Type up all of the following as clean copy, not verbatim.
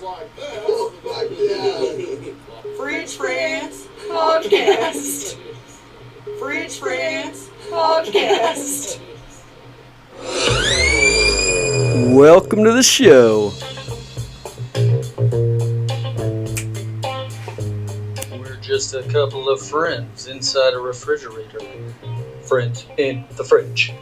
Fridge Friends Podcast. Fridge Friends Podcast. Welcome to the show. We're just a couple of friends inside a refrigerator. Friends in the fridge.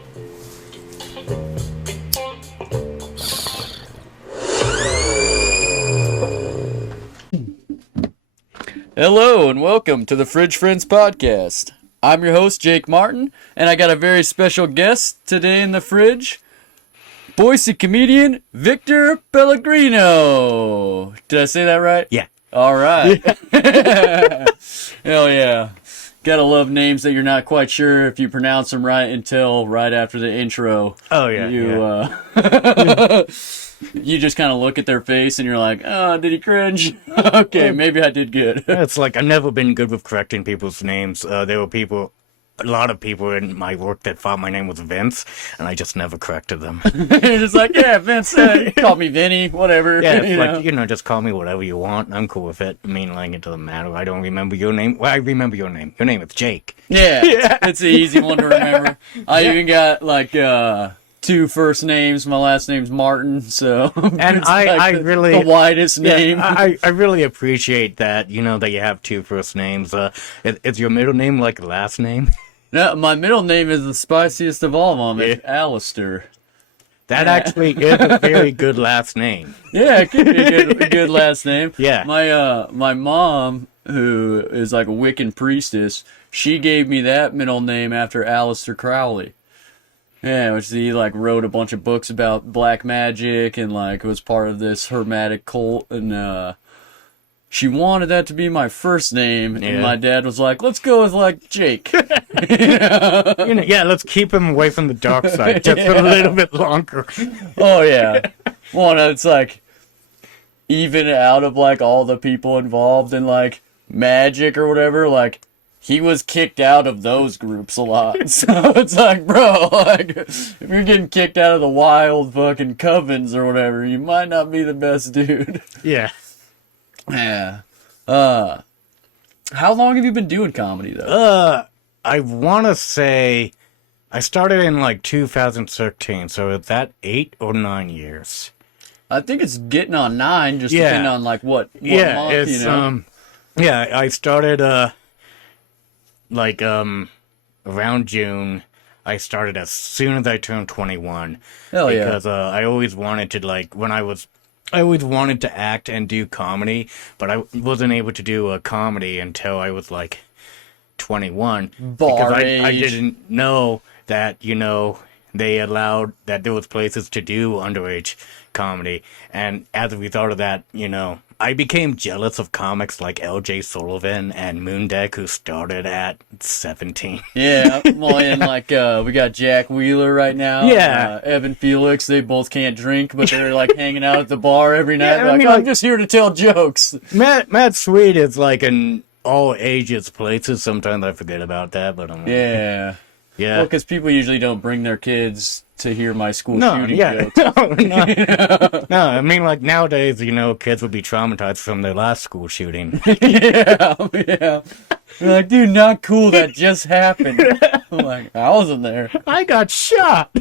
Hello and welcome to the Fridge Friends Podcast. I'm your host, Jake Martin, and I got a very special guest today in the fridge. Boise comedian Victor Pellegrino. Did I say that right? Yeah. All right. Hell yeah. Gotta love names that you're not quite sure if you pronounce them right until right after the intro. Oh, yeah. You just kind of look at their face and you're like, oh, did he cringe? Okay, maybe I did good. It's like I've never been good with correcting people's names. There were a lot of people in my work that thought my name was Vince, and I just never corrected them. You're just like, yeah, Vince, call me Vinny, whatever. Yeah, it's just call me whatever you want. I'm cool with it. I mean, like, it doesn't matter. I don't remember your name. Well, I remember your name. Your name is Jake. Yeah, it's an easy one to remember. I even got, like, two first names. My last name's Martin, so and I really the widest name. I really appreciate that. You know that you have two first names. Is your middle name like the last name? No, my middle name is the spiciest of all of them. It's Alistair. That actually is a very good last name. Yeah, it could be a good last name. Yeah. My mom, who is like a Wiccan priestess, she gave me that middle name after Aleister Crowley. Yeah, which he like wrote a bunch of books about black magic and like was part of this hermetic cult, and she wanted that to be my first name, and my dad was like, let's go with like Jake. Yeah, let's keep him away from the dark side just a little bit longer. Oh yeah. Well, it's like even out of like all the people involved in like magic or whatever, like he was kicked out of those groups a lot. So it's like, bro, like, if you're getting kicked out of the wild fucking covens or whatever, you might not be the best dude. Yeah. Yeah. How long have you been doing comedy, though? I want to say I started in like 2013, so is that 8 or 9 years? I think it's getting on 9, just depending on like what month, it's, you know? I started, around June. I started as soon as I turned 21. Hell yeah. Because I always wanted to, like, I always wanted to act and do comedy, but I wasn't able to do a comedy until I was, like, 21. Bar because age. I didn't know that, you know, they allowed, that there was places to do underage comedy. And as a result of that, you know, I became jealous of comics like L.J. Sullivan and Moondeck, who started at 17. Yeah, well, and like, we got Jack Wheeler right now. Yeah. Evan Felix, they both can't drink, but they're like hanging out at the bar every night. Yeah, They're I like, mean, I'm just here to tell jokes. Matt Sweet is like in all ages places. Sometimes I forget about that, but I'm like, Yeah. yeah. Well, because people usually don't bring their kids to hear my school shooting jokes. No, I mean, like, nowadays, you know, kids would be traumatized from their last school shooting. Yeah. They're like, dude, not cool, that just happened. I'm like, I wasn't there. I got shot!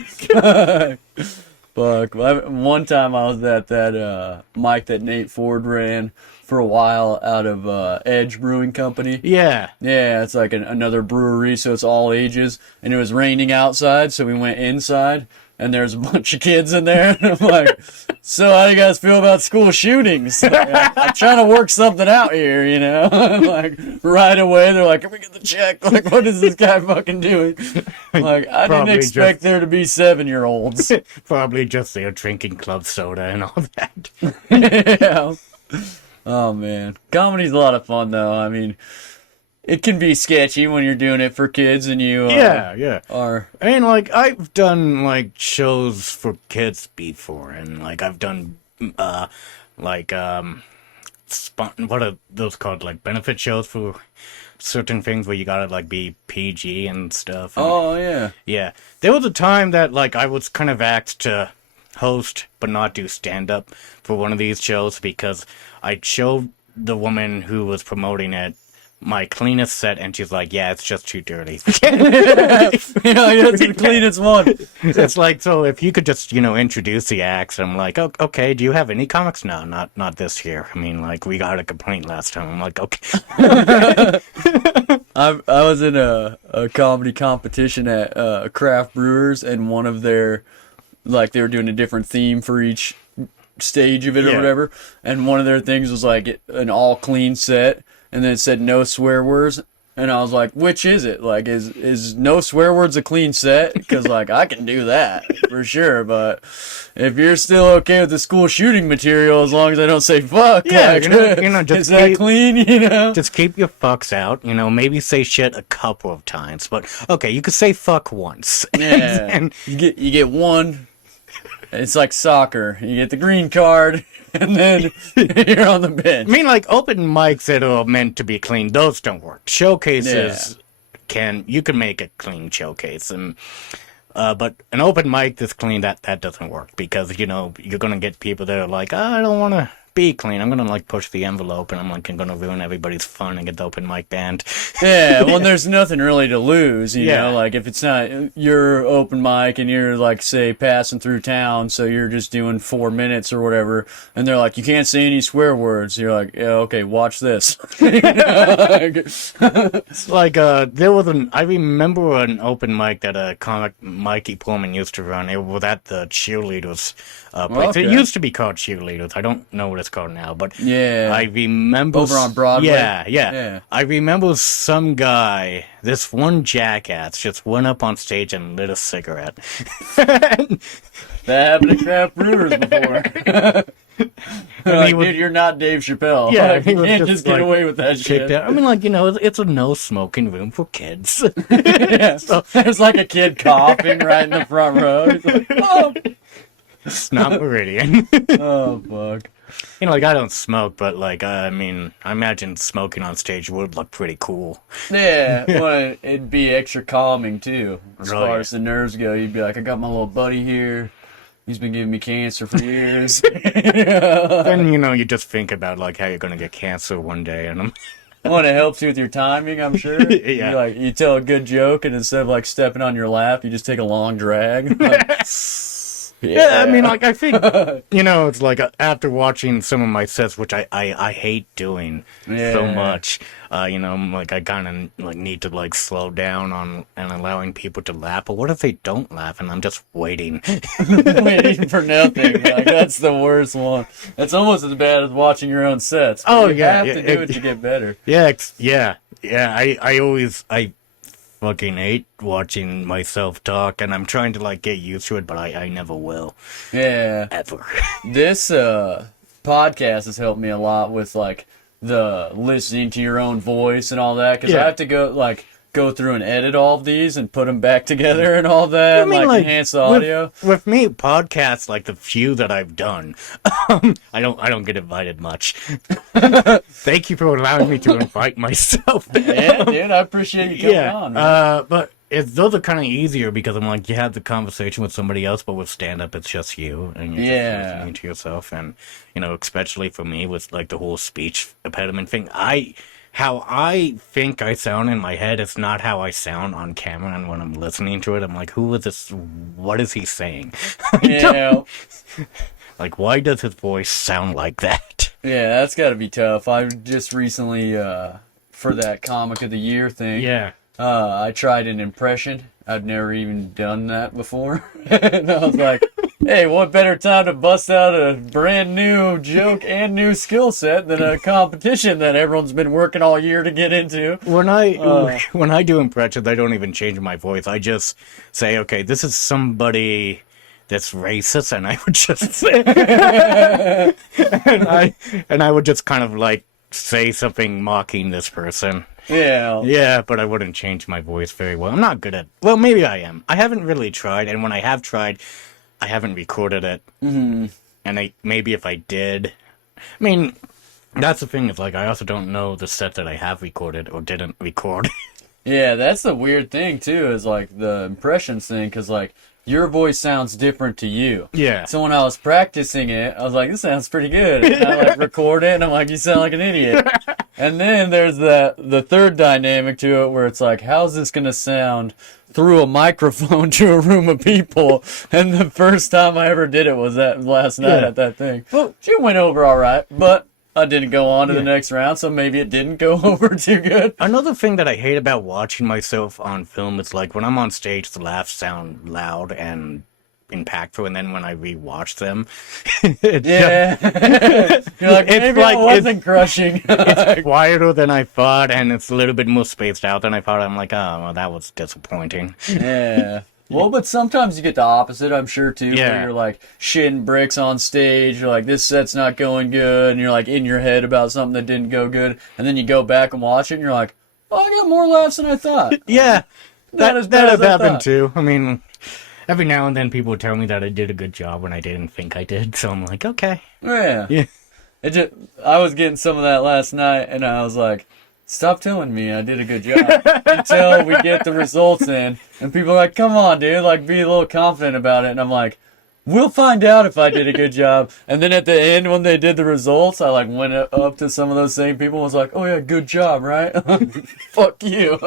Fuck. One time I was at that mic that Nate Ford ran for a while out of Edge Brewing Company. Yeah. Yeah, it's like another brewery, so it's all ages. And it was raining outside, so we went inside, and there's a bunch of kids in there. And I'm like, so how do you guys feel about school shootings? Like, I'm trying to work something out here, you know? Like, right away, they're like, can we get the check? Like, what is this guy fucking doing? Like, I didn't expect there to be 7-year-olds. Probably just their drinking club soda and all that. Yeah. Oh, man. Comedy's a lot of fun, though. I mean, it can be sketchy when you're doing it for kids and you are... I mean, like, I've done, like, shows for kids before, and, like, I've done, what are those called? Like, benefit shows for certain things where you gotta, like, be PG and stuff. And, oh, yeah. yeah. There was a time that, like, I was kind of asked to host but not do stand-up for one of these shows because I showed the woman who was promoting it my cleanest set, and she's like, yeah, it's just too dirty. Yeah, that's the cleanest one. It's like, so if you could just, introduce the acts, I'm like, oh, okay, do you have any comics? No, not this year. I mean, like, we got a complaint last time. I'm like, okay. I was in a comedy competition at Craft Brewers, and one of their, like, they were doing a different theme for each stage of it or whatever, and one of their things was like an all clean set, and then it said no swear words, and I was like, which is it? Like, is no swear words a clean set? Because, like, I can do that for sure, but if you're still okay with the school shooting material, as long as I don't say fuck, like, just is that clean, Just keep your fucks out, maybe say shit a couple of times, but, okay, you could say fuck once. Yeah, and you get one. It's like soccer. You get the green card, and then you're on the bench. I mean, like, open mics that are meant to be clean, those don't work. Showcases you can make a clean showcase, and but an open mic that's clean, that doesn't work, because, you're gonna get people that are like, I don't want to be clean. I'm gonna, like, push the envelope, and I'm gonna ruin everybody's fun and get the open mic banned. Yeah, well, there's nothing really to lose, you know, like, if it's not your open mic and you're, like, say, passing through town, so you're just doing 4 minutes or whatever, and they're like, you can't say any swear words. You're like, yeah, okay, watch this. It's like, there was I remember an open mic that a comic Mikey Pullman used to run. It was at the Cheerleaders place. Okay. It used to be called Cheerleaders. I don't know what it's called now, but Yeah. I remember Over on Broadway? Yeah. I remember some guy, this one jackass, just went up on stage and lit a cigarette. That happened at Craft Brewers before. Like, dude, you're not Dave Chappelle. Yeah, like, you can't just get like, away with that shit. I mean, like, it's a no smoking room for kids. Yeah, so there's like a kid coughing right in the front row. He's like, oh. It's not Meridian. Oh, fuck. Like, I don't smoke, but, like, I mean, I imagine smoking on stage would look pretty cool. Yeah, well, it'd be extra calming, too. As Really? far as the nerves go, you'd be like, I got my little buddy here. He's been giving me cancer for years. Then, you just think about, like, how you're going to get cancer one day, and Well, it helps you with your timing, I'm sure. Yeah. You tell a good joke, and instead of, like, stepping on your lap, you just take a long drag. Like, Yeah, I mean, like, I think, it's like after watching some of my sets, which I hate doing so much, like, I kind of, like, need to, like, slow down on and allowing people to laugh. But what if they don't laugh and I'm just waiting? waiting for nothing. Like, that's the worst one. That's almost as bad as watching your own sets. Oh, you yeah, have to do it to get better. Yeah. I fucking hate watching myself talk, and I'm trying to, like, get used to it, but I never will. Yeah. Ever. This podcast has helped me a lot with, like, the listening to your own voice and all that, because I have to go through and edit all of these and put them back together and all that, I mean, and, like, enhance the audio. With me, podcasts, like the few that I've done, I don't get invited much. Thank you for allowing me to invite myself. Yeah, dude, I appreciate you coming on, man. But those are kind of easier because I'm like, you have the conversation with somebody else, but with stand-up, it's just you, and you're just listening to yourself, and, especially for me with, like, the whole speech impediment thing, how I think I sound in my head is not how I sound on camera, and when I'm listening to it, I'm like, who is this? What is he saying? Yeah. Like, why does his voice sound like that? Yeah, that's got to be tough. I just recently, for that Comic of the Year thing, I tried an impression. I've never even done that before. And I was like, hey, what better time to bust out a brand new joke and new skill set than a competition that everyone's been working all year to get into? When I do impressions, I don't even change my voice. I just say, okay, this is somebody that's racist, and I would just say, and I would just kind of, like, say something mocking this person. Yeah. Yeah, but I wouldn't change my voice very well. I'm not good at... Well, maybe I am. I haven't really tried, and when I have tried, I haven't recorded it. Mm-hmm. And maybe if I did... I mean, that's the thing, is, like, I also don't know the set that I have recorded or didn't record. Yeah, that's the weird thing, too, is, like, the impressions thing, because, like, your voice sounds different to you. Yeah. So when I was practicing it, I was like, this sounds pretty good. And I like record it, and I'm like, you sound like an idiot. And then there's the third dynamic to it where it's like, how's this going to sound through a microphone to a room of people? And the first time I ever did it was that last night at that thing. Well, it went over all right, but I didn't go on to the next round, so maybe it didn't go over too good. Another thing that I hate about watching myself on film is like when I'm on stage, the laughs sound loud and impactful, and then when I rewatch them, You're like, maybe I wasn't crushing. It's quieter than I thought, and it's a little bit more spaced out than I thought. I'm like, oh, well, that was disappointing. Yeah. Well, but sometimes you get the opposite, I'm sure, too. Yeah. Where you're like shitting bricks on stage. You're like, this set's not going good. And you're like in your head about something that didn't go good. And then you go back and watch it and you're like, oh, I got more laughs than I thought. Yeah. Not as That bad has as I happened thought. too. I mean, every now and then people tell me that I did a good job when I didn't think I did. So I'm like, okay. Yeah. Yeah. I was getting some of that last night and I was like, stop telling me I did a good job until we get the results in. And people are like, come on, dude, like be a little confident about it. And I'm like, we'll find out if I did a good job. And then at the end, when they did the results, I like went up to some of those same people and was like, oh yeah, good job, right? Fuck you.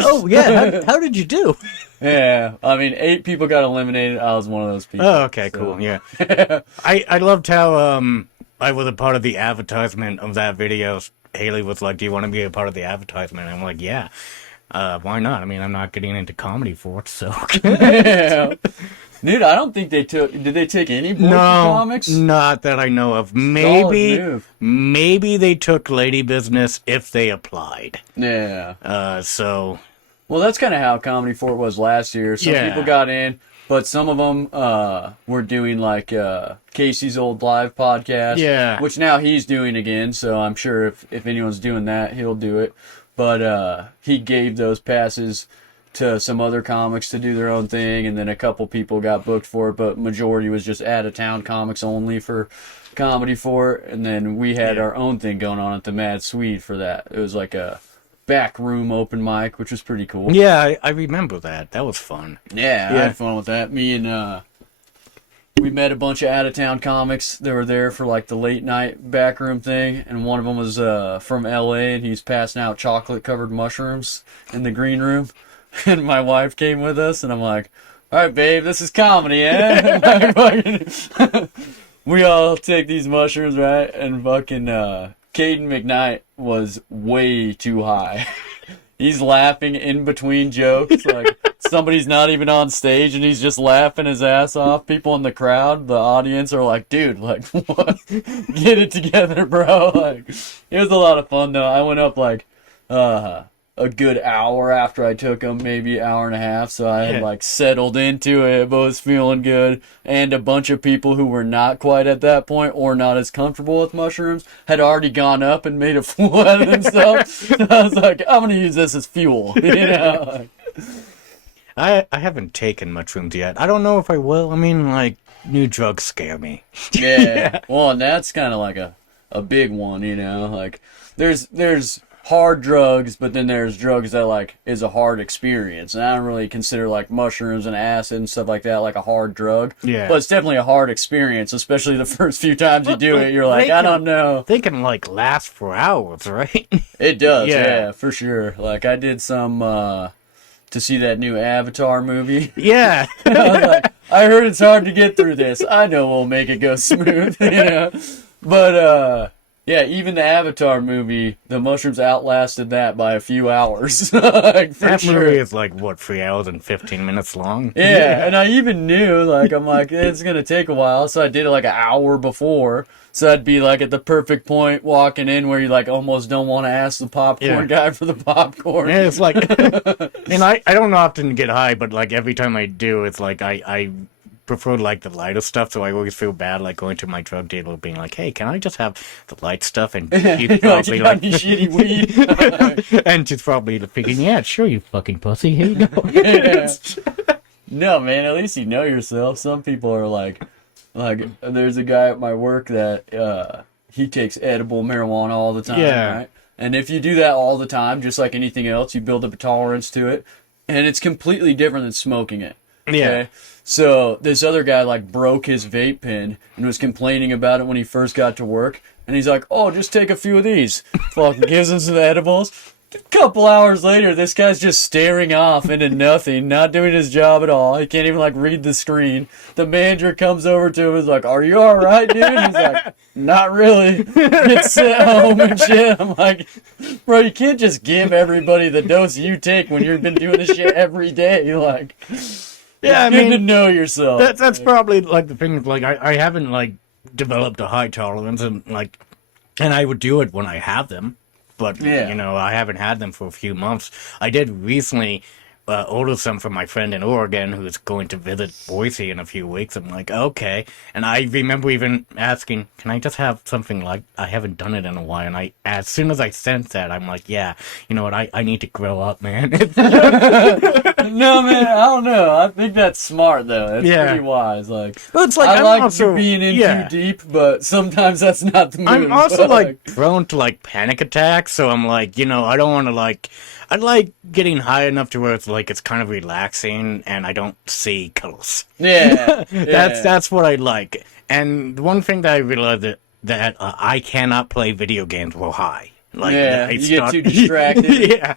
Oh, yeah. How did you do? Yeah. I mean, 8 people got eliminated. I was one of those people. Oh, okay, so. cool. Yeah. I loved how I was a part of the advertisement of that video. Haley was like, do you want to be a part of the advertisement? And I'm like, yeah. Why not? I mean, I'm not getting into comedy for it, so. Yeah. Dude, I don't think did they take any Boise comics? Not that I know of. Move. Maybe they took Lady Business if they applied. Yeah. So. Well, that's kind of how Comedy Fort was last year. Some people got in, but some of them were doing like Casey's old live podcast. Yeah. Which now he's doing again, so I'm sure if anyone's doing that, he'll do it. But he gave those passes to some other comics to do their own thing, and then a couple people got booked for it, but majority was just out-of-town comics only for Comedy Fort, and then we had our own thing going on at the Mad Swede for that. It was like a back room open mic, which was pretty cool. Yeah, I remember that. That was fun. Yeah, I had fun with that. Me and we met a bunch of out-of-town comics that were there for like the late night backroom thing, and one of them was from LA, and he's passing out chocolate-covered mushrooms in the green room. And my wife came with us, and I'm like, all right, babe, this is comedy, eh? We all take these mushrooms, right? And fucking Caden McKnight was way too high. He's laughing in between jokes, like somebody's not even on stage, and he's just laughing his ass off. People in the crowd, the audience, are like, dude, like, what? Get it together, bro. Like, it was a lot of fun, though. I went up, like, a good hour after I took them, maybe an hour and a half, so I had like settled into it, but was feeling good. And a bunch of people who were not quite at that point or not as comfortable with mushrooms had already gone up and made a fool out of themselves. So I was like, I'm gonna use this as fuel, you know. I haven't taken mushrooms yet. I don't know if I will. I mean, like, new drugs scare me. Yeah. Well, and that's kind of like a big one, you know. Like, there's hard drugs, but then there's drugs that like is a hard experience, and I don't really consider like mushrooms and acid and stuff like that like a hard drug. Yeah, but it's definitely a hard experience, especially the first few times you do it. You're like, I don't know. They can like last for hours, right? It does, yeah, for sure. Like I did some to see that new Avatar movie. Yeah. I was like, I heard it's hard to get through this. I know we'll make it go smooth, you know. But yeah, even the Avatar movie, the mushrooms outlasted that by a few hours. Like, that movie is like, what, 3 hours and 15 minutes long? Yeah, and I even knew, like, I'm like, it's going to take a while, so I did it like an hour before. So I'd be like at the perfect point walking in where you like almost don't want to ask the popcorn guy for the popcorn. Yeah, it's like, and I don't often get high, but like every time I do, it's like I prefer like the lighter stuff, so I always feel bad like going to my drug dealer being like, hey, can I just have the light stuff? And she's probably like shitty weed. And she's probably thinking, yeah, sure, you fucking pussy, here you go. Yeah. No, man, at least you know yourself. Some people are like there's a guy at my work that he takes edible marijuana all the time, right? And if you do that all the time, just like anything else, you build up a tolerance to it, and it's completely different than smoking it. Yeah. So this other guy like broke his vape pen and was complaining about it when he first got to work. And he's like, "Oh, just take a few of these." Fucking gives him some edibles. A couple hours later, this guy's just staring off into nothing, not doing his job at all. He can't even like read the screen. The manager comes over to him and is like, "Are you all right, dude?" And he's like, "Not really." Get sent home and shit. I'm like, bro, you can't just give everybody the dose you take when you've been doing this shit every day. Like, Yeah, it's good to know yourself. That's probably like the thing. Like I haven't like developed a high tolerance, and I would do it when I have them, but Yeah. I haven't had them for a few months. I did recently order some from my friend in Oregon who's going to visit Boise in a few weeks. I'm like, okay, and I remember even asking, "Can I just have something like?" I haven't done it in a while, and as soon as I sensed that, I'm like, "Yeah, you know what? I need to grow up, man." No, man, I don't know. I think that's smart, though. It's Yeah. pretty wise. Like, Well, it's like I I'm like also being in yeah. too deep, but sometimes that's not the move. I'm also but, like prone to like panic attacks, so I'm like, I don't want to I like getting high enough to where it's kind of relaxing and I don't see colors. yeah, yeah. That's what I like. And one thing that I realized that I cannot play video games while high. Like Yeah, I you get too distracted. yeah.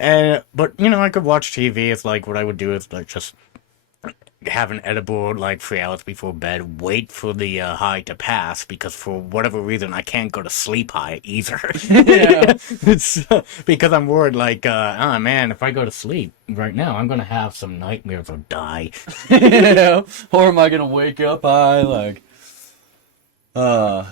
Yeah. But I could watch TV. It's like what I would do is like just have an edible like 3 hours before bed, wait for the high to pass because for whatever reason I can't go to sleep high either. Yeah. It's because I'm worried like, oh man, if I go to sleep right now, I'm gonna have some nightmares or die. Yeah. Or am I gonna wake up high? Like, I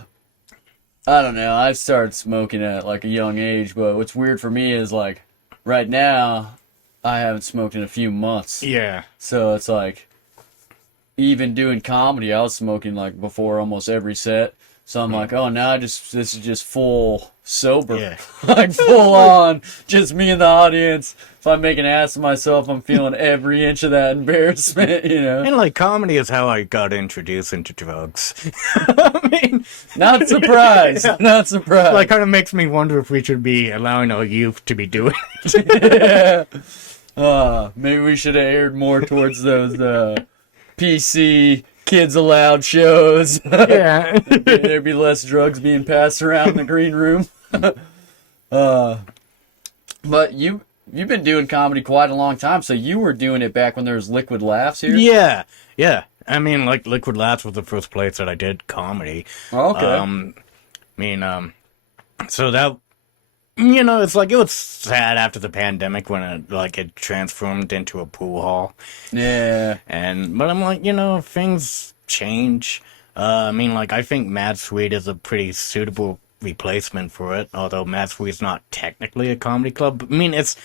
don't know. I started smoking at like a young age, but what's weird for me is like, right now, I haven't smoked in a few months. Yeah. So it's like, even doing comedy, I was smoking like before almost every set. So I'm like, oh, now this is just full sober. Yeah. Like full on, just me and the audience. If I make an ass of myself, I'm feeling every inch of that embarrassment, And like comedy is how I got introduced into drugs. I mean, Not surprised. Yeah. Not surprised. like kind of makes me wonder if we should be allowing our youth to be doing it. Yeah. Maybe we should have aired more towards those PC kids allowed shows. Yeah. There'd be less drugs being passed around in the green room. But you've been doing comedy quite a long time, so you were doing it back when there was Liquid Laughs here? Yeah. Yeah. I mean, like Liquid Laughs was the first place that I did comedy. Oh, okay. So that, it's like it was sad after the pandemic when it transformed into a pool hall. Yeah. But I'm like, things change. I think Mad Sweet is a pretty suitable replacement for it, although Mad Sweet's not technically a comedy club. I mean, it's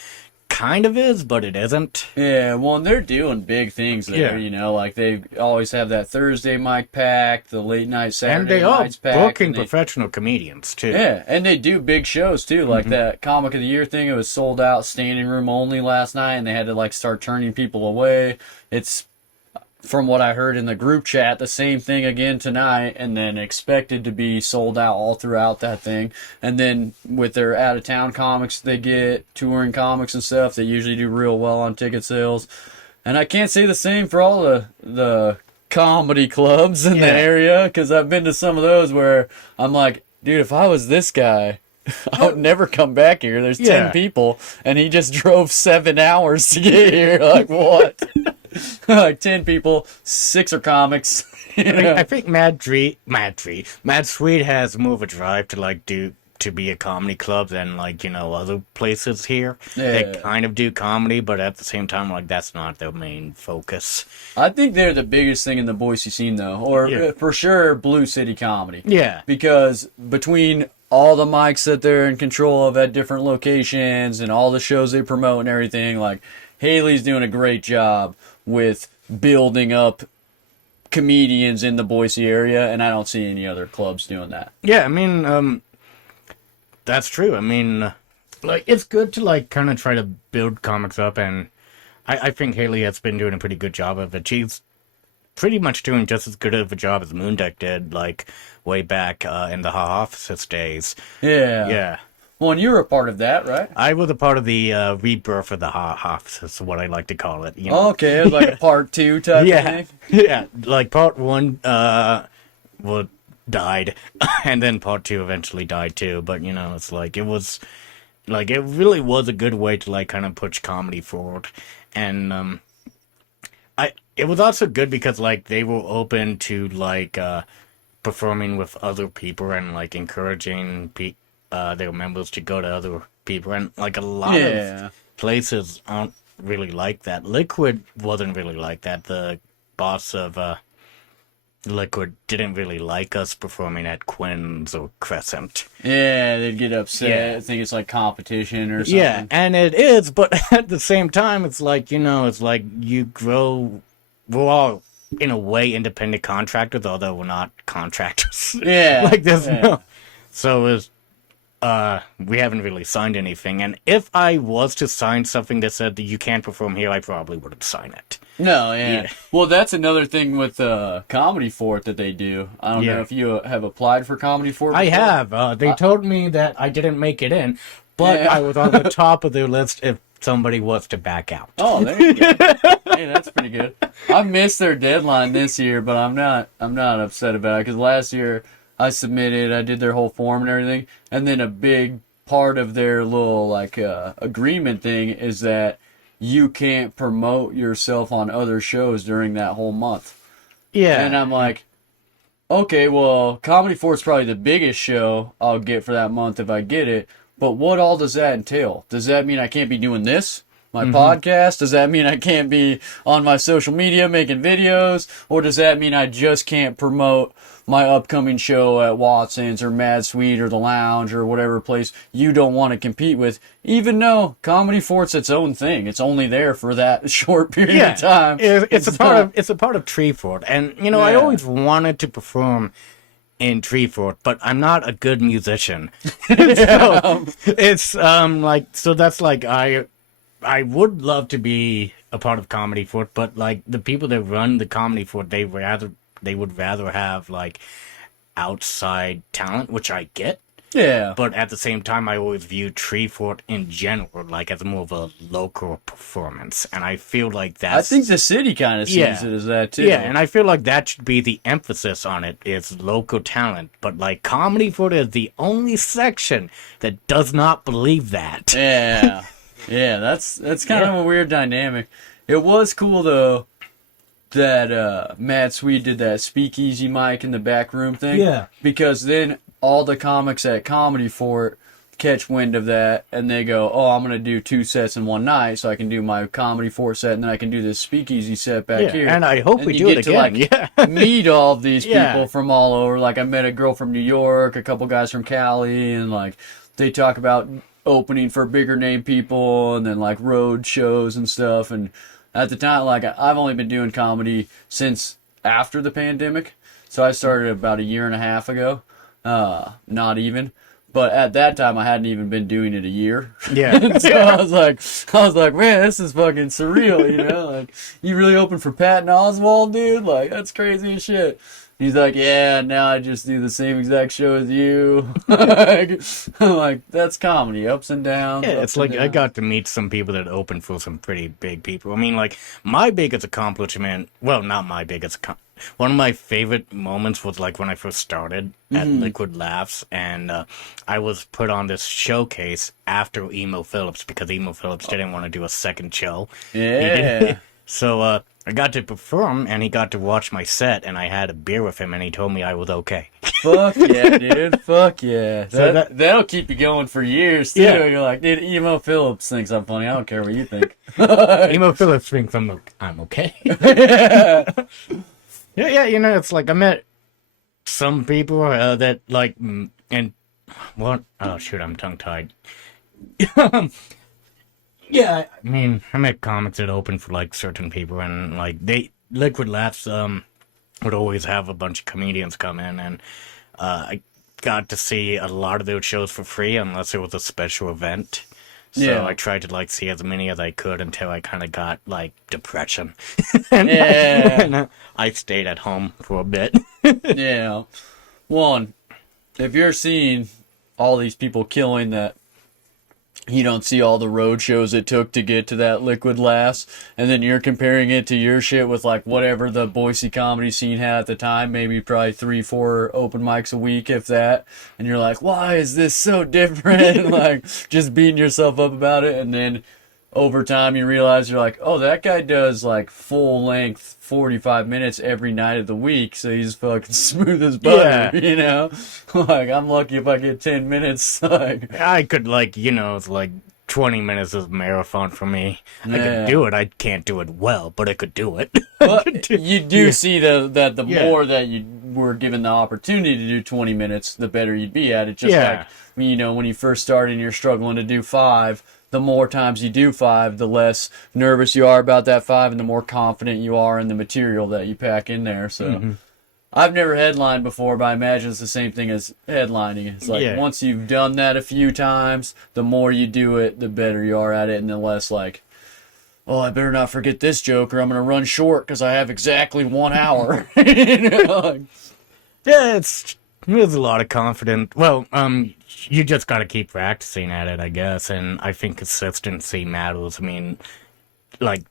kind of is, but it isn't. Yeah, well, and they're doing big things there, like they always have that Thursday mic packed, the late night And Saturday they are nights packed. booking and they- professional comedians, too. Yeah, and they do big shows too, like that Comic of the Year thing. It was sold out, standing room only last night, and they had to like start turning people away. It's, from what I heard in the group chat, the same thing again tonight, and then expected to be sold out all throughout that thing. And then with their out of town comics they get, touring comics and stuff, they usually do real well on ticket sales. And I can't say the same for all the comedy clubs in the area, because I've been to some of those where I'm like, dude, if I was this guy, I would never come back here. There's 10 people, and he just drove 7 hours to get here. Like, what? Like 10 people, 6 are comics. I think Mad Sweet has more of a drive to be a comedy club than other places here. They kind of do comedy, but at the same time, that's not their main focus. I think they're the biggest thing in the Boise scene, though, or for sure Blue City comedy. Yeah. Because between all the mics that they're in control of at different locations and all the shows they promote and everything, like Haley's doing a great job with building up comedians in the Boise area, and I don't see any other clubs doing that. Yeah, that's true. It's good to kind of try to build comics up, and I think Haley has been doing a pretty good job of it. She's pretty much doing just as good of a job as Moondeck did, way back in the office days. Yeah. Yeah. Well, and you were a part of that, right? I was a part of the rebirth of the Hoffs, is what I like to call it. You know? Okay, it was like a part 2 type Yeah, thing. yeah. Like part 1, died, and then part 2 eventually died too. But you know, it's like it was, like it really was a good way to like kind of push comedy forward, and it was also good because like they were open to like performing with other people and like encouraging their members to go to other people, and like a lot Yeah. of places aren't really like that. Liquid wasn't really like that. The boss of Liquid didn't really like us performing at Quinn's or Crescent. Yeah, they'd get upset. Yeah. I think it's like competition or something. Yeah, and it is, but at the same time, it's like, you know, it's like you grow. We're all, in a way, independent contractors, although we're not contractors. Yeah. Like, there's yeah. no. So, we haven't really signed anything, and if I was to sign something that said that you can't perform here, I probably wouldn't sign it. No, yeah. Yeah. Well, that's another thing with Comedy Fort that they do. I don't know Yeah. if you have applied for Comedy Fort I before. have. They told me that I didn't make it in, but Yeah. I was on the top of their list if somebody was to back out. Oh, there you go. Hey, that's pretty good. I missed their deadline this year, but I'm not upset about it because last year I submitted, I did their whole form and everything, and then a big part of their little like agreement thing is that you can't promote yourself on other shows during that whole month. Yeah. And I'm like, okay, well, Comedy Fort's probably the biggest show I'll get for that month if I get it. But what all does that entail? Does that mean I can't be doing this? My podcast? Does that mean I can't be on my social media making videos? Or does that mean I just can't promote my upcoming show at Watson's or Mad Suite or The Lounge or whatever place you don't want to compete with? Even though Comedy Fort's its own thing. It's only there for that short period of time. It's a part of Treefort, and you know I Yeah. always wanted to perform in Treefort, but I'm not a good musician. So it's like, so that's like I would love to be a part of Comedy Fort, but like the people that run the Comedy Fort, they would rather have like outside talent, which I get. Yeah. But at the same time, I always view Treefort in general like as more of a local performance, and I feel like that's. I think the city kind of sees Yeah. it as that too. Yeah, and I feel like that should be the emphasis on it, is local talent. But like Comedy Fort is the only section that does not believe that. Yeah. Yeah, that's kind of a weird dynamic. It was cool though that Mad Swede did that speakeasy mic in the back room thing. Yeah. Because then all the comics at Comedy Fort catch wind of that and they go, "Oh, I'm gonna do 2 sets in one night, so I can do my Comedy Fort set and then I can do this speakeasy set back Yeah, here." and I hope we you do it get to, again. like, Yeah. meet all of these Yeah. people from all over. Like I met a girl from New York, a couple guys from Cali, and like they talk about opening for bigger name people and then like road shows and stuff. And at the time, like I've only been doing comedy since after the pandemic, so I started about 1.5 years ago, not even. But at that time, I hadn't even been doing it a year. Yeah. So I was like, man, this is fucking surreal, you know? Like, you really open for Patton Oswalt, dude? Like, that's crazy as shit. He's like, yeah, now I just do the same exact show as you. Like, I'm like, that's comedy, ups and downs. Yeah, ups it's and like I downs. got to meet some people that opened for some pretty big people. I mean, like, my biggest accomplishment, well, not my biggest, one of my favorite moments was like when I first started at Liquid Laughs, and I was put on this showcase after Emo Phillips because Emo Phillips didn't want to do a second show. Yeah. So I got to perform, and he got to watch my set, and I had a beer with him, and he told me I was okay. Fuck yeah, dude. Fuck yeah. So That'll keep you going for years, too. Yeah. You're like, dude, Emo Phillips thinks I'm funny. I don't care what you think. Emo Phillips thinks I'm okay. Yeah. Yeah, you know, it's like I met some people that like, and what? Oh shoot, I'm tongue tied. Yeah, I mean, I met comics that open for like certain people, and like Liquid Laughs would always have a bunch of comedians come in, and I got to see a lot of those shows for free unless it was a special event. So Yeah. I tried to like see as many as I could until I kind of got like depression. And Yeah. I stayed at home for a bit. Yeah. One, if you're seeing all these people killing that you don't see all the road shows it took to get to that liquid last, and then you're comparing it to your shit with like whatever the Boise comedy scene had at the time, maybe probably 3-4 open mics a week, if that, and you're like, why is this so different? Like, just beating yourself up about it, and then over time you realize you're like, oh, that guy does like full length 45 minutes every night of the week, so he's fucking smooth as butter, Yeah. you know? Like, I'm lucky if I get 10 minutes. Like, I could it's like 20 minutes is a marathon for me. I Yeah. could do it. I can't do it well, but I could do it. but you do see that the Yeah. more that you were given the opportunity to do 20 minutes, the better you'd be at it. Just Yeah. like, you know, when you first started and you're struggling to do 5, the more times you do 5, the less nervous you are about that 5, and the more confident you are in the material that you pack in there. So I've never headlined before, but I imagine it's the same thing as headlining. It's like, Yeah. once you've done that a few times, the more you do it, the better you are at it, and the less like, oh, I better not forget this joke or I'm going to run short because I have exactly 1 hour. You know, like, Yeah, there's a lot of confidence. Well, you just gotta keep practicing at it, I guess, and I think consistency matters. I mean, like,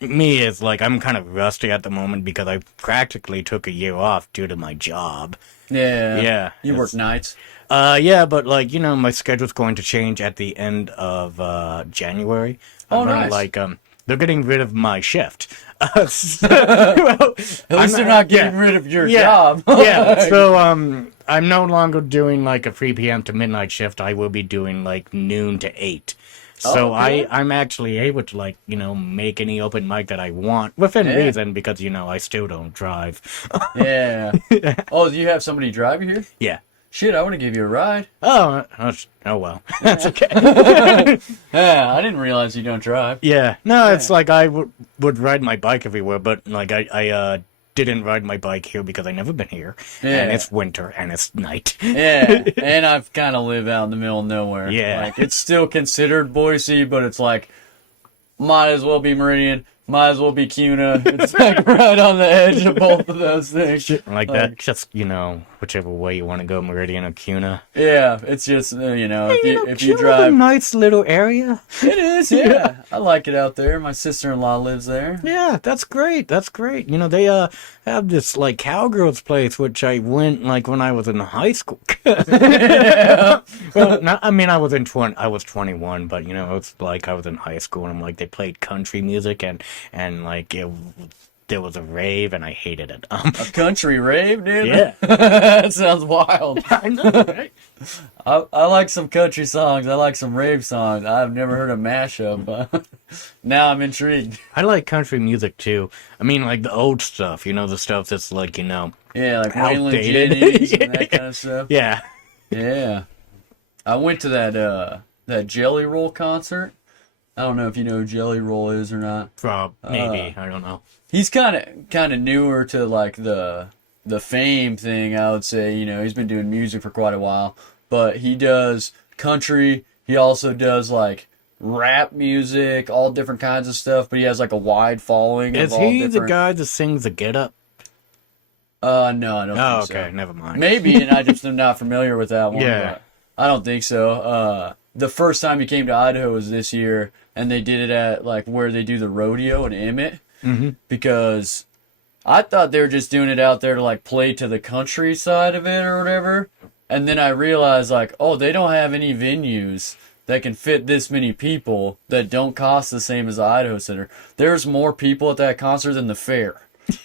me is like, I'm kind of rusty at the moment because I practically took a year off due to my job. yeah. Yeah. You work nights. Yeah, but like, my schedule's going to change at the end of January. Oh, I'm gonna, nice. Like, they're getting rid of my shift. Well, At least they're not getting rid of your job. Yeah, so I'm no longer doing like a 3 p.m. to midnight shift. I will be doing like noon to 8. So okay. I'm actually able to like, make any open mic that I want within Yeah. reason because, I still don't drive. Yeah. Oh, do you have somebody drive you here? Yeah. Shit, I want to give you a ride. Oh well. That's okay. Yeah, I didn't realize you don't drive. Yeah. No, it's like I would ride my bike everywhere, but like I didn't ride my bike here because I never been here. Yeah. And it's winter and it's night. Yeah, and I've kind of live out in the middle of nowhere. Yeah. Like, it's still considered Boise, but it's like, might as well be Meridian, might as well be Cuna. It's like right on the edge of both of those things. Like that, just, whichever way you want to go, Meridian or Cuna. Yeah, it's just, if you Cuna's a drive. nice little area. It is, yeah. I like it out there. My sister-in-law lives there. Yeah, that's great. That's great. They have this like cowgirls place, which I went like when I was in high school. Yeah. Well, I was 21, but it's like I was in high school, and I'm like they played country music and like there was a rave, and I hated it. A country rave, dude? Yeah. That sounds wild. I know, right? I like some country songs. I like some rave songs. I've never heard a mashup. Now I'm intrigued. I like country music too. I mean, like the old stuff, the stuff that's like, Yeah, like Waylon Outdated. Jennings and that kind of stuff. yeah. Yeah. I went to that Jelly Roll concert. I don't know if you know who Jelly Roll is or not. Maybe, I don't know. He's kind of newer to like the fame thing, I would say. He's been doing music for quite a while, but he does country. He also does like rap music, all different kinds of stuff. But he has like a wide following. Is of all he different... the guy that sings the Get Up? No, I don't Oh, think okay, so. never mind. Maybe, and I just am not familiar with that one. Yeah. But I don't think so. The first time he came to Idaho was this year, and they did it at like where they do the rodeo in Emmett, because I thought they were just doing it out there to like play to the countryside of it or whatever, and then I realized like, oh, they don't have any venues that can fit this many people that don't cost the same as the Idaho Center. There's more people at that concert than the fair.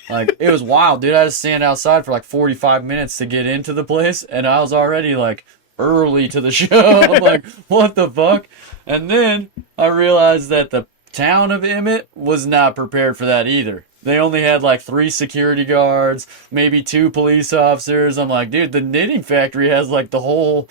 Like, it was wild, dude. I had to stand outside for like 45 minutes to get into the place, and I was already like early to the show. I'm like, what the fuck? And then I realized that the town of Emmett was not prepared for that either. They only had like 3 security guards, maybe 2 police officers. I'm like, dude, the knitting factory has like the whole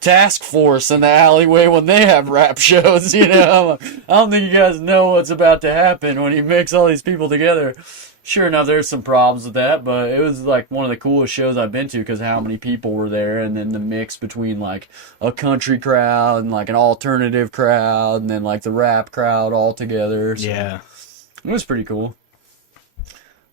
task force in the alleyway when they have rap shows, I'm like, I don't think you guys know what's about to happen when you mix all these people together. Sure enough, there's some problems with that, but it was like one of the coolest shows I've been to because how many people were there, and then the mix between like a country crowd and like an alternative crowd, and then like the rap crowd all together. So Yeah. it was pretty cool.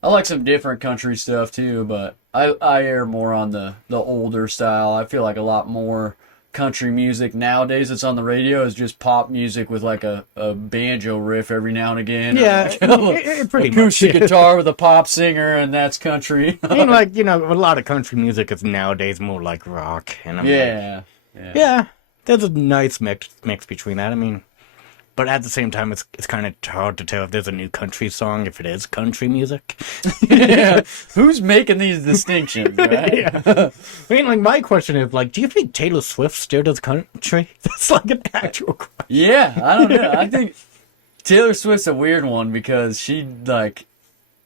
I like some different country stuff too, but I err more on the older style. I feel like a lot more country music nowadays that's on the radio is just pop music with like a banjo riff every now and again. Yeah, Like pretty much. acoustic guitar with a pop singer, and that's country. I mean, like, you know, a lot of country music is nowadays more like rock. And I'm like, yeah, there's a nice mix between that. I mean, but at the same time, it's kind of hard to tell if there's a new country song, if it is country music. Yeah. Who's making these distinctions, right? Yeah. I mean, like, my question is, like, do you think Taylor Swift still does country? That's like an actual question. Yeah, I don't know. I think Taylor Swift's a weird one because she, like,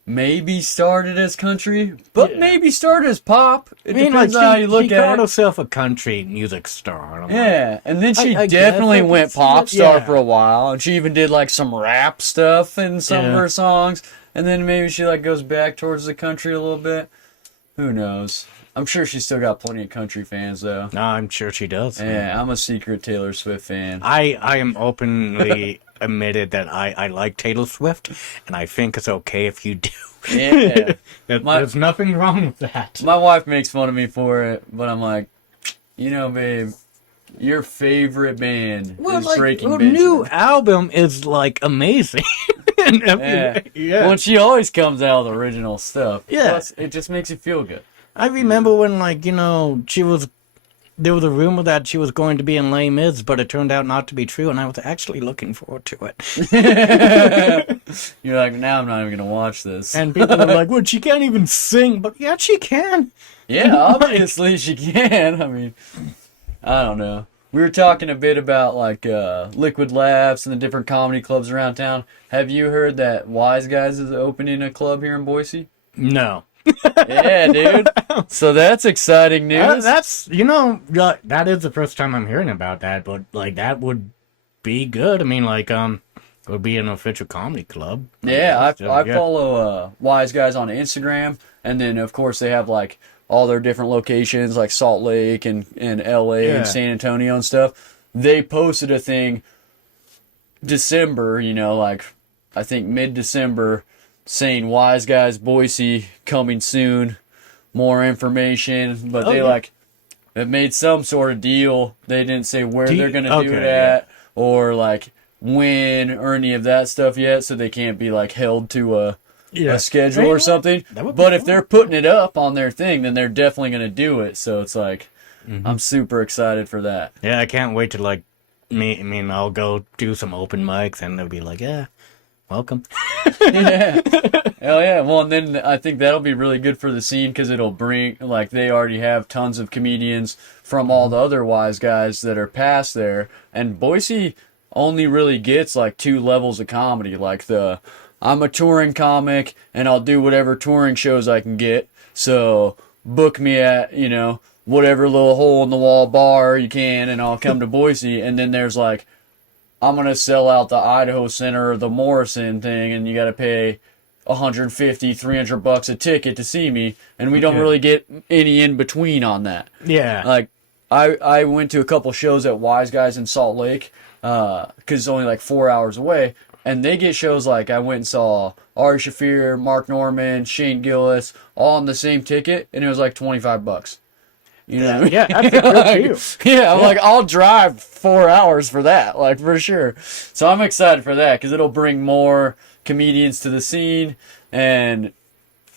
maybe started as country, but maybe started as pop. It depends on how you look she at called it. herself a country music star. And I'm Yeah, and then she I guess definitely I can went see pop it, star yeah. for a while, and she even did like some rap stuff in some of Yeah. her songs, and then maybe she like goes back towards the country a little bit. Who knows? I'm sure she's still got plenty of country fans though. No, I'm sure she does. Yeah, I'm a secret Taylor Swift fan. I am openly admitted that I like Taylor Swift, and I think it's okay if you do. Yeah. There's nothing wrong with that. My wife makes fun of me for it, but I'm like, you know, babe, your favorite band is Breaking her Benjamin. new album is like amazing. And Yeah. Well, she always comes out with original stuff. Yeah. Plus, it just makes you feel good. I remember when, like, you know, there was a rumor that she was going to be in Les Mis, but it turned out not to be true, and I was actually looking forward to it. You're like, now I'm not even going to watch this. And people were like, well, she can't even sing, but yeah, she can. Yeah, obviously she can. I mean, I don't know. We were talking a bit about, like, Liquid Laughs and the different comedy clubs around town. Have you heard that Wiseguys is opening a club here in Boise? No. Yeah, dude. So that's exciting news. That's, you know, that is the first time I'm hearing about that, but, like, that would be good. I mean, like, it would be an official comedy club. Yeah, I Yeah. follow Wiseguys on Instagram, and then, of course, they have, like, all their different locations, like Salt Lake and L.A. Yeah. and San Antonio and stuff. They posted a thing December, you know, like, I think mid-December, saying Wiseguys Boise coming soon, more information, but they like have made some sort of deal. They didn't say where they're gonna do it at or like when or any of that stuff yet, so they can't be like held to a schedule or something. But if they're putting it up on their thing, then they're definitely gonna do it. So it's like I'm super excited for that. Yeah, I can't wait to, like, I'll go do some open mics, and they'll be like, yeah, welcome. Yeah. Hell yeah. Well, and then I think that'll be really good for the scene because it'll bring, like, they already have tons of comedians from all the other Wiseguys that are past there. And Boise only really gets, like, 2 levels of comedy. Like, I'm a touring comic and I'll do whatever touring shows I can get. So book me at, you know, whatever little hole in the wall bar you can and I'll come to Boise. And then there's, like, I'm going to sell out the Idaho Center or the Morrison thing, and you got to pay $150, $300 a ticket to see me, and we don't really get any in between on that. Yeah. Like, I went to a couple shows at Wiseguys in Salt Lake, because it's only like 4 hours away, and they get shows like I went and saw Ari Shaffir, Mark Norman, Shane Gillis, all on the same ticket, and it was like $25. You know what I mean? Yeah, that's a good deal. Yeah, I'm like, I'll drive 4 hours for that, like, for sure. So I'm excited for that, because it'll bring more comedians to the scene, and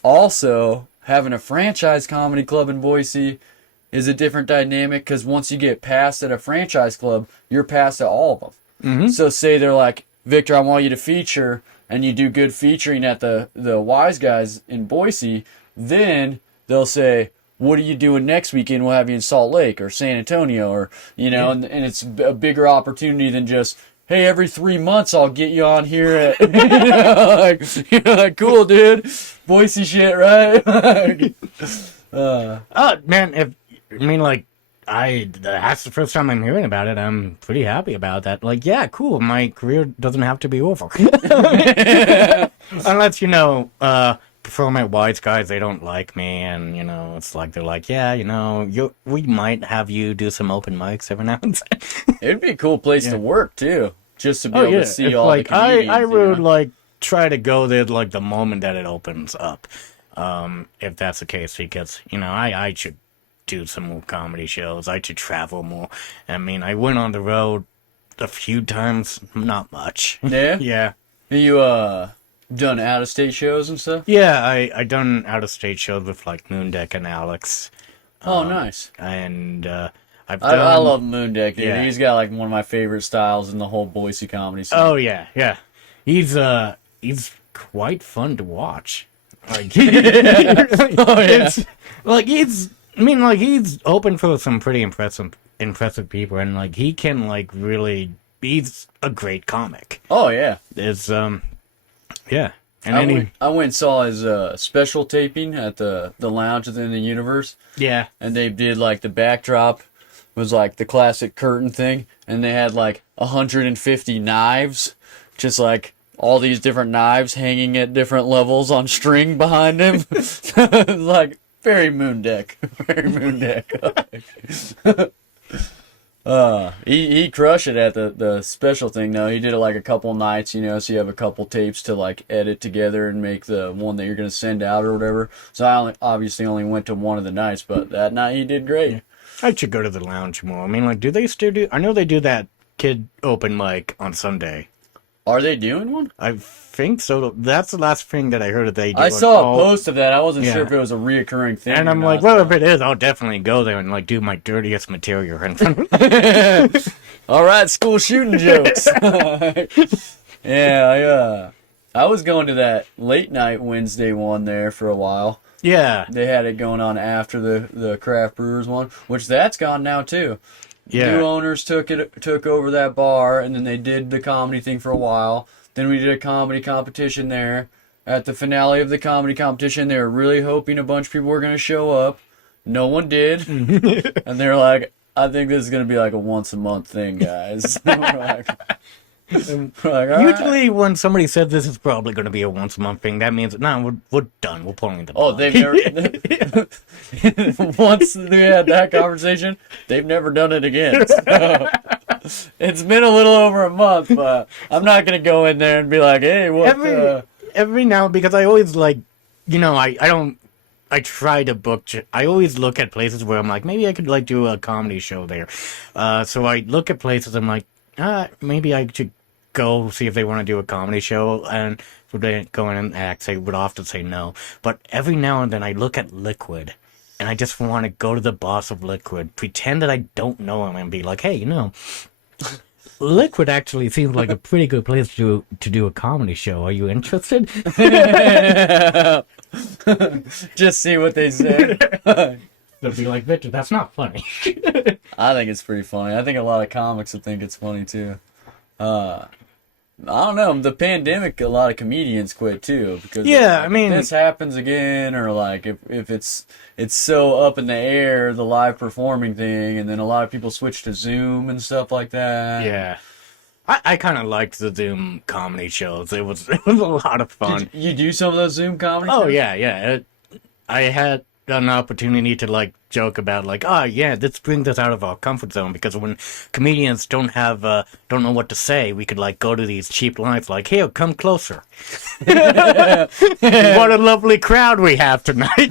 also, having a franchise comedy club in Boise is a different dynamic, because once you get passed at a franchise club, you're passed at all of them. Mm-hmm. So say they're like, Victor, I want you to feature, and you do good featuring at the Wiseguys in Boise, then they'll say, what are you doing next weekend? We'll have you in Salt Lake or San Antonio, or, you know, and it's a bigger opportunity than just, hey, every 3 months I'll get you on here at, you know, like, cool, dude. Boise shit, right? Man, that's the first time I'm hearing about it. I'm pretty happy about that. Like, yeah, cool. My career doesn't have to be over. Unless, you know, perform at Wiseguys, they don't like me, and, you know, it's like, they're like, yeah, you know, we might have you do some open mics every now and then. It'd be a cool place to work, too. Just to be able to see It's all like, the comedians. I would, you know? like, try to go there, like, the moment that it opens up. If that's the case, because, you know, I should do some more comedy shows. I like to travel more. I mean, I went on the road a few times, not much. Yeah? Yeah. You, done out-of-state shows and stuff? Yeah, I done out-of-state shows with, like, Moondeck and Alex. Oh, nice. And, I've I done... love Moondeck, dude. Yeah. He's got, like, one of my favorite styles in the whole Boise comedy scene. Oh, yeah, yeah. He's quite fun to watch. Like, it's, like, he's open for some pretty impressive people, and, like, he can, like, really... He's a great comic. Oh, yeah. It's, yeah. And I went and saw his special taping at the Lounge within the Universe. yeah. And they did, like, the backdrop was, like, the classic curtain thing. And they had, like, 150 knives. Just, like, all these different knives hanging at different levels on string behind him. Like, very Moondeck. Very Moondeck. He crushed it at the special thing though. He did it like a couple nights, you know, so you have a couple tapes to like edit together and make the one that you're gonna send out or whatever. So I obviously only went to one of the nights, but that night he did great. I should go to the Lounge more. I mean, like, do they still do... I know they do that kid open mic on Sunday. Are they doing one? I think so. That's the last thing that I heard that they do. I saw a post of that. I wasn't sure Yeah. if it was a reoccurring thing. And or I'm not, like, well, so. if it is, I'll definitely go there and, like, do my dirtiest material. All right, school shooting jokes. Yeah, I was going to that late night Wednesday one there for a while. Yeah. They had it going on after the craft brewers one, which that's gone now too. Yeah. New owners took over that bar, and then they did the comedy thing for a while. Then we did a comedy competition there. At the finale of the comedy competition, they were really hoping a bunch of people were going to show up. No one did. And they're like, I think this is going to be like a once a month thing, guys. We're like, all right. Usually when somebody said this is probably going to be a once a month thing, that means, no, we're done. We're pulling the Oh, plug. they've never. Once we had that conversation, they've never done it again. So, it's been a little over a month, but I'm not gonna go in there and be like, "Hey, what?" Every now, because I always like, you know, I try to book. I always look at places where I'm like, maybe I could like do a comedy show there. So I look at places. I'm like, maybe I should go see if they want to do a comedy show, and if they go in and act, they would often say no. But every now and then I look at Liquid, and I just want to go to the boss of Liquid, pretend that I don't know him, and be like, hey, you know, Liquid actually seems like a pretty good place to do a comedy show. Are you interested? Just see what they say. They'll be like, Victor, that's not funny. I think it's pretty funny. I think a lot of comics would think it's funny too. I don't know. The pandemic, a lot of comedians quit too because Yeah, I mean, if this happens again, or like if it's so up in the air, the live performing thing, and then a lot of people switch to Zoom and stuff like that. yeah. I kind of liked the Zoom comedy shows. It was a lot of fun. Did you do some of those Zoom comedy? Oh shows? yeah. I had an opportunity to like joke about like, oh yeah, this brings us out of our comfort zone, because when comedians don't know what to say, we could like go to these cheap lines like, here, come closer. What a lovely crowd we have tonight.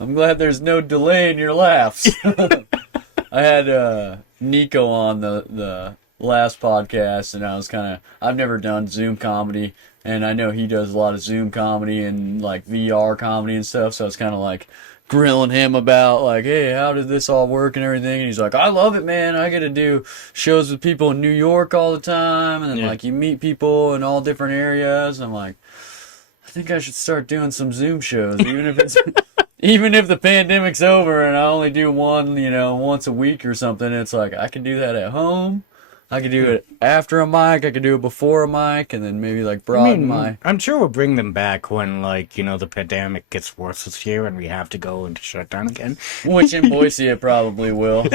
I'm glad there's no delay in your laughs. I had Nico on the last podcast, and I've never done Zoom comedy, and I know he does a lot of Zoom comedy and like VR comedy and stuff, so it's kind of like grilling him about like, hey, how did this all work and everything, and he's like, I love it, man. I get to do shows with people in New York all the time, and then like you meet people in all different areas. I'm like, I think I should start doing some Zoom shows, even if the pandemic's over and I only do one, once a week or something. It's like I can do that at home. I could do it after a mic. I could do it before a mic, and then maybe like broaden my. I'm sure we'll bring them back when the pandemic gets worse this year and we have to go into shutdown again. Which in Boise it probably will.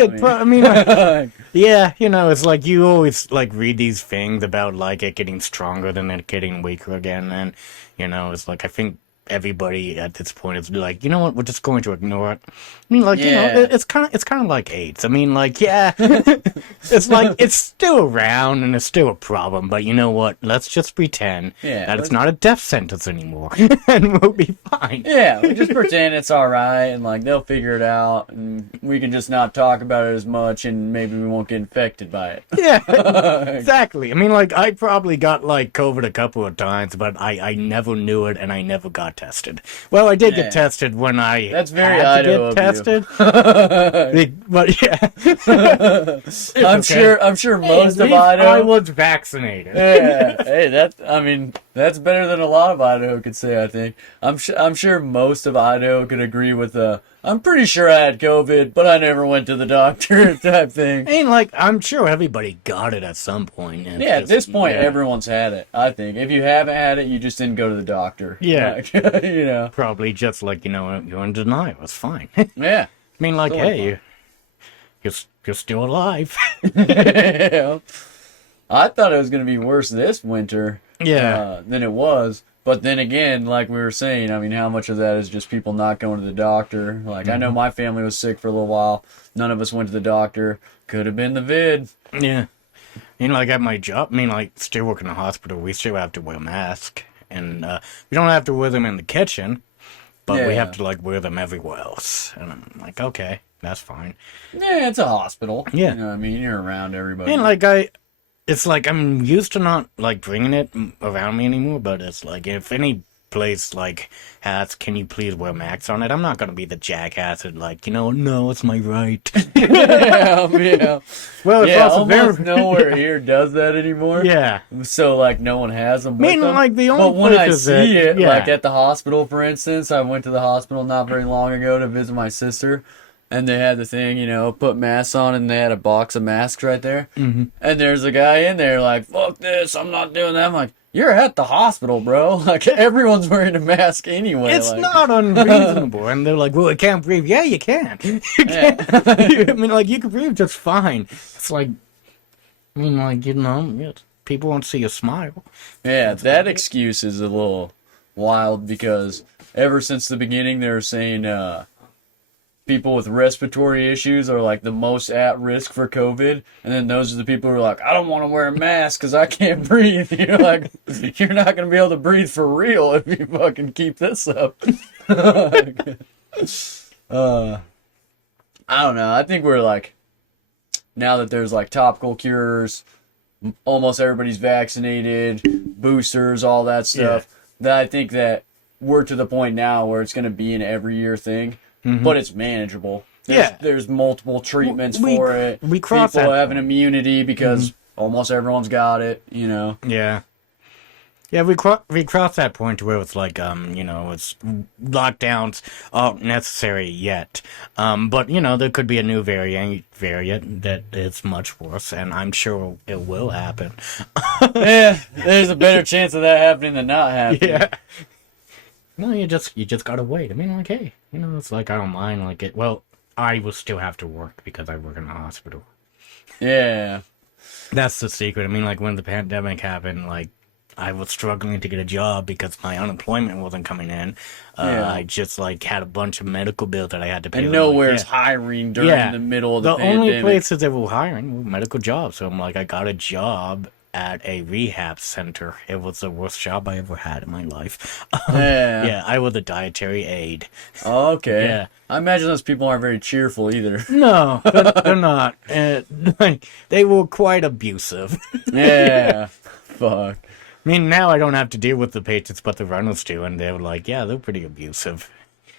Yeah, it's like you always like read these things about like it getting stronger than it getting weaker again, and it's like I think everybody at this point is like, you know what, we're just going to ignore it. I mean, like, Yeah. you know, it's kind of like AIDS. I mean, like, yeah, it's like, it's still around and it's still a problem, but you know what, let's just pretend Yeah, that it's let's- not a death sentence anymore, and we'll be fine. Yeah, we just pretend it's all right, and like they'll figure it out, and we can just not talk about it as much, and maybe we won't get infected by it. Yeah, exactly. I mean, like, I probably got, like, COVID a couple of times, but I never knew it, and I never got tested. Well, I did Yeah. get tested when I That's very had to Idaho get of you. tested. But, yeah. I'm okay. sure At most of least I Idaho. was vaccinated. Yeah, hey, that's better than a lot of Idaho could say. I think I'm sure most of Idaho could agree with I'm pretty sure I had COVID, but I never went to the doctor type thing. I mean, like, I'm sure everybody got it at some point. And Yeah, at just- this point, yeah. everyone's had it. I think if you haven't had it, you just didn't go to the doctor. Yeah. Like, you know. Probably just like, you know, you're in denial. It's fine. Yeah. I mean, like, Totally hey, you're still alive. Yeah. I thought it was going to be worse this winter Yeah. than it was. But then again, like we were saying, I mean, how much of that is just people not going to the doctor? Like, I know my family was sick for a little while. None of us went to the doctor. Could have been the vid. Yeah. You know, like at my job, I mean, like, still working in the hospital, we still have to wear a mask. And we don't have to wear them in the kitchen, but we Yeah. have to, like, wear them everywhere else. And I'm like, okay, that's fine. Yeah, it's a hospital. Yeah. You know what I mean? You're around everybody. And, like, it's like I'm used to not, like, bringing it around me anymore, but it's like, if any place, like, has, can you please wear masks on it? I'm not going to be the jackass and, like, you know, no, it's my right. yeah, yeah. Well, it's Yeah, also almost very... nowhere here does that anymore. Yeah. So, like, no one has them. I mean, with them. like, the But only when I places see that- it, yeah. like at the hospital, for instance, I went to the hospital not very long ago to visit my sister, and they had the thing, you know, put masks on, and they had a box of masks right there. Mm-hmm. And there's a guy in there like, fuck this, I'm not doing that. I'm like, you're at the hospital, bro. Like, everyone's wearing a mask anyway. It's like, not unreasonable. And they're like, well, I can't breathe. Yeah, you can. You can. I mean, like, you can breathe just fine. It's like, I mean, like, you know, people won't see a smile. Yeah, that excuse is a little wild because ever since the beginning they were saying people with respiratory issues are like the most at risk for COVID, and then those are the people who are like, I don't want to wear a mask because I can't breathe. You're like, you're not going to be able to breathe for real if you fucking keep this up. I don't know. I think we're like, now that there's like topical cures, almost everybody's vaccinated, boosters, all that stuff, that I think that we're to the point now where it's going to be an every year thing, but it's manageable. There's multiple treatments for it. we cross People that have an immunity because almost everyone's got it, you know. Yeah. Yeah, we crossed that point where it's like, you know, it's lockdowns aren't necessary yet. But, you know, there could be a new variant that is much worse, and I'm sure it will happen. Yeah, there's a better chance of that happening than not happening. Yeah. No, you just gotta wait. I mean, like, hey, you know, it's like, I don't mind, like, it. Well, I will still have to work because I work in the hospital. Yeah. That's the secret. I mean, like, when the pandemic happened, like, I was struggling to get a job because my unemployment wasn't coming in. I just, like, had a bunch of medical bills that I had to pay. And I'm nowhere's like, hiring during the middle of the pandemic. only places that were hiring were medical jobs. So I'm like, I got a job at a rehab center. It was the worst job I ever had in my life. Yeah. Yeah, I was a dietary aide. Oh, okay. Yeah. I imagine those people aren't very cheerful either. No, they're not. Like, they were quite abusive. Yeah. Fuck. I mean, now I don't have to deal with the patients, but the runners do, and they were like, yeah, they're pretty abusive.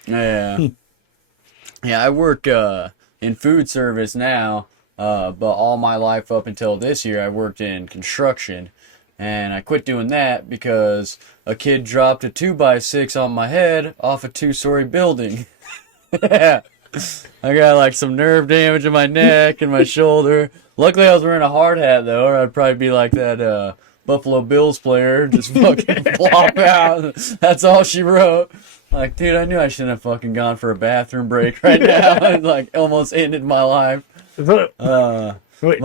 Yeah. Yeah, I work in food service now, but all my life up until this year, I worked in construction. And I quit doing that because a kid dropped a 2x6 on my head off a 2-story building. Yeah. I got like some nerve damage in my neck and my shoulder. Luckily, I was wearing a hard hat though, or I'd probably be like that Buffalo Bills player, just fucking flop out. That's all she wrote. Like, dude, I knew I shouldn't have fucking gone for a bathroom break right now. It like almost ended my life. Wait,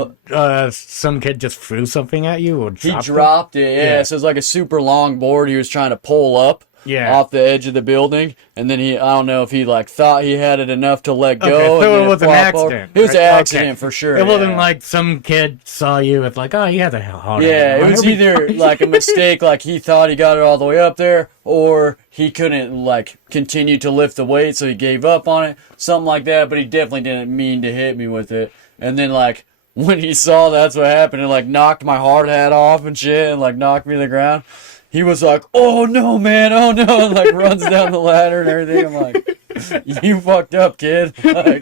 some kid just threw something at you, or He dropped dropped it, yeah. Yeah. So it was like a super long board he was trying to pull up. off the edge of the building, and then I don't know if he like thought he had it enough to let go. Okay, and so then it was an flopped over. accident. It was right? an accident Okay. for sure. It wasn't yeah. like some kid saw you. It's like, oh, he has a heart Yeah, attack. it was either like a mistake, like he thought he got it all the way up there, or he couldn't like continue to lift the weight, so he gave up on it, something like that. But he definitely didn't mean to hit me with it. And then like when he saw that's what happened, it like knocked my hard hat off and shit, and like knocked me to the ground. He was like, "Oh no, man! Oh no!" and like runs down the ladder and everything. I'm like, "You fucked up, kid." Like,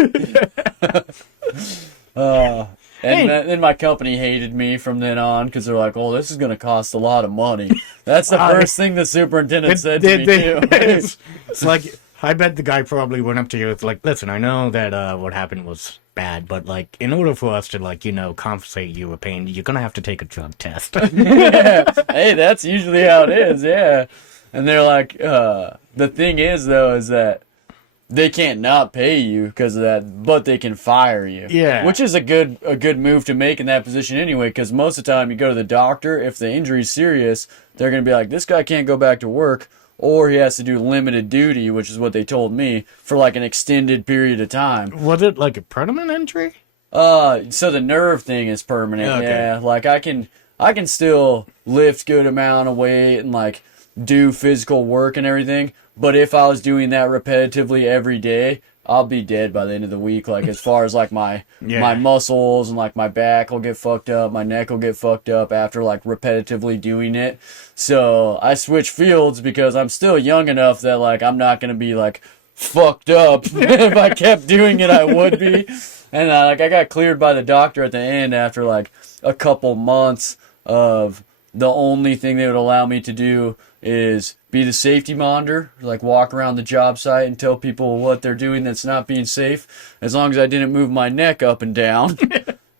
and then my company hated me from then on because they're like, "Oh, this is gonna cost a lot of money." That's the first thing the superintendent said to me too. It's like, I bet the guy probably went up to you. It's like, listen, I know that what happened was bad, but like, in order for us to like, compensate you with pain, you're gonna have to take a drug test. Yeah. Hey, that's usually how it is. Yeah. And they're like, the thing is though, is that they can't not pay you because of that, but they can fire you. Yeah. Which is a good move to make in that position anyway, because most of the time you go to the doctor, if the injury's serious, they're going to be like, this guy can't go back to work, or he has to do limited duty, which is what they told me, for like an extended period of time. Was it like a permanent injury? So the nerve thing is permanent. Okay. Yeah. Like I can still lift good amount of weight and like do physical work and everything. But if I was doing that repetitively every day, I'll be dead by the end of the week. Like as far as like my muscles and like my back will get fucked up, my neck will get fucked up after like repetitively doing it. So I switch fields because I'm still young enough that like I'm not gonna be like fucked up. If I kept doing it, I would be. And like I got cleared by the doctor at the end after like a couple months of the only thing they would allow me to do is be the safety monitor, like walk around the job site and tell people what they're doing that's not being safe, as long as I didn't move my neck up and down.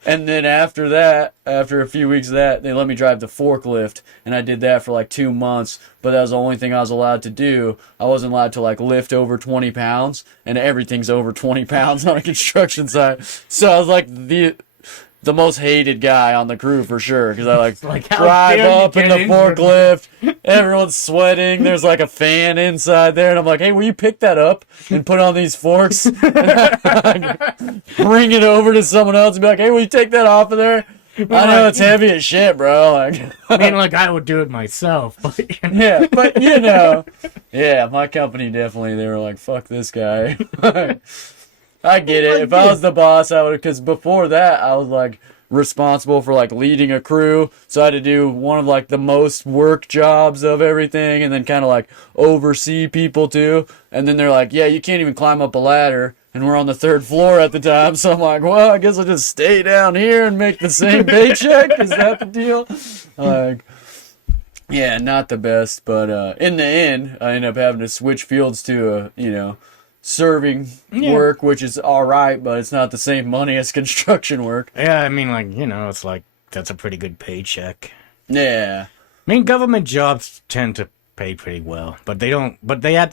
And then after that, after a few weeks of that, they let me drive the forklift, and I did that for like 2 months, but that was the only thing I was allowed to do. I wasn't allowed to like lift over 20 pounds, and everything's over 20 pounds on a construction site. So I was like the most hated guy on the crew for sure, because I like how drive dare you up in get the injured. forklift, everyone's sweating, there's like a fan inside there, and I'm like, hey, will you pick that up and put on these forks? And bring it over to someone else and be like, hey, will you take that off of there? I know it's heavy as shit, bro. Like, I mean, like, I would do it myself, but yeah, but yeah, my company definitely, they were like, fuck this guy. I get it. If I was the boss, I would, because before that, I was like responsible for like leading a crew. So I had to do one of like the most work jobs of everything, and then kind of like oversee people too. And then they're like, yeah, you can't even climb up a ladder. And we're on the 3rd floor at the time. So I'm like, well, I guess I'll just stay down here and make the same paycheck. Is that the deal? Like, yeah, not the best. But in the end, I ended up having to switch fields to, serving work, which is all right, but it's not the same money as construction work. yeah, I mean, like, it's like, that's a pretty good paycheck. Yeah. I mean, government jobs tend to pay pretty well, but they don't, but they have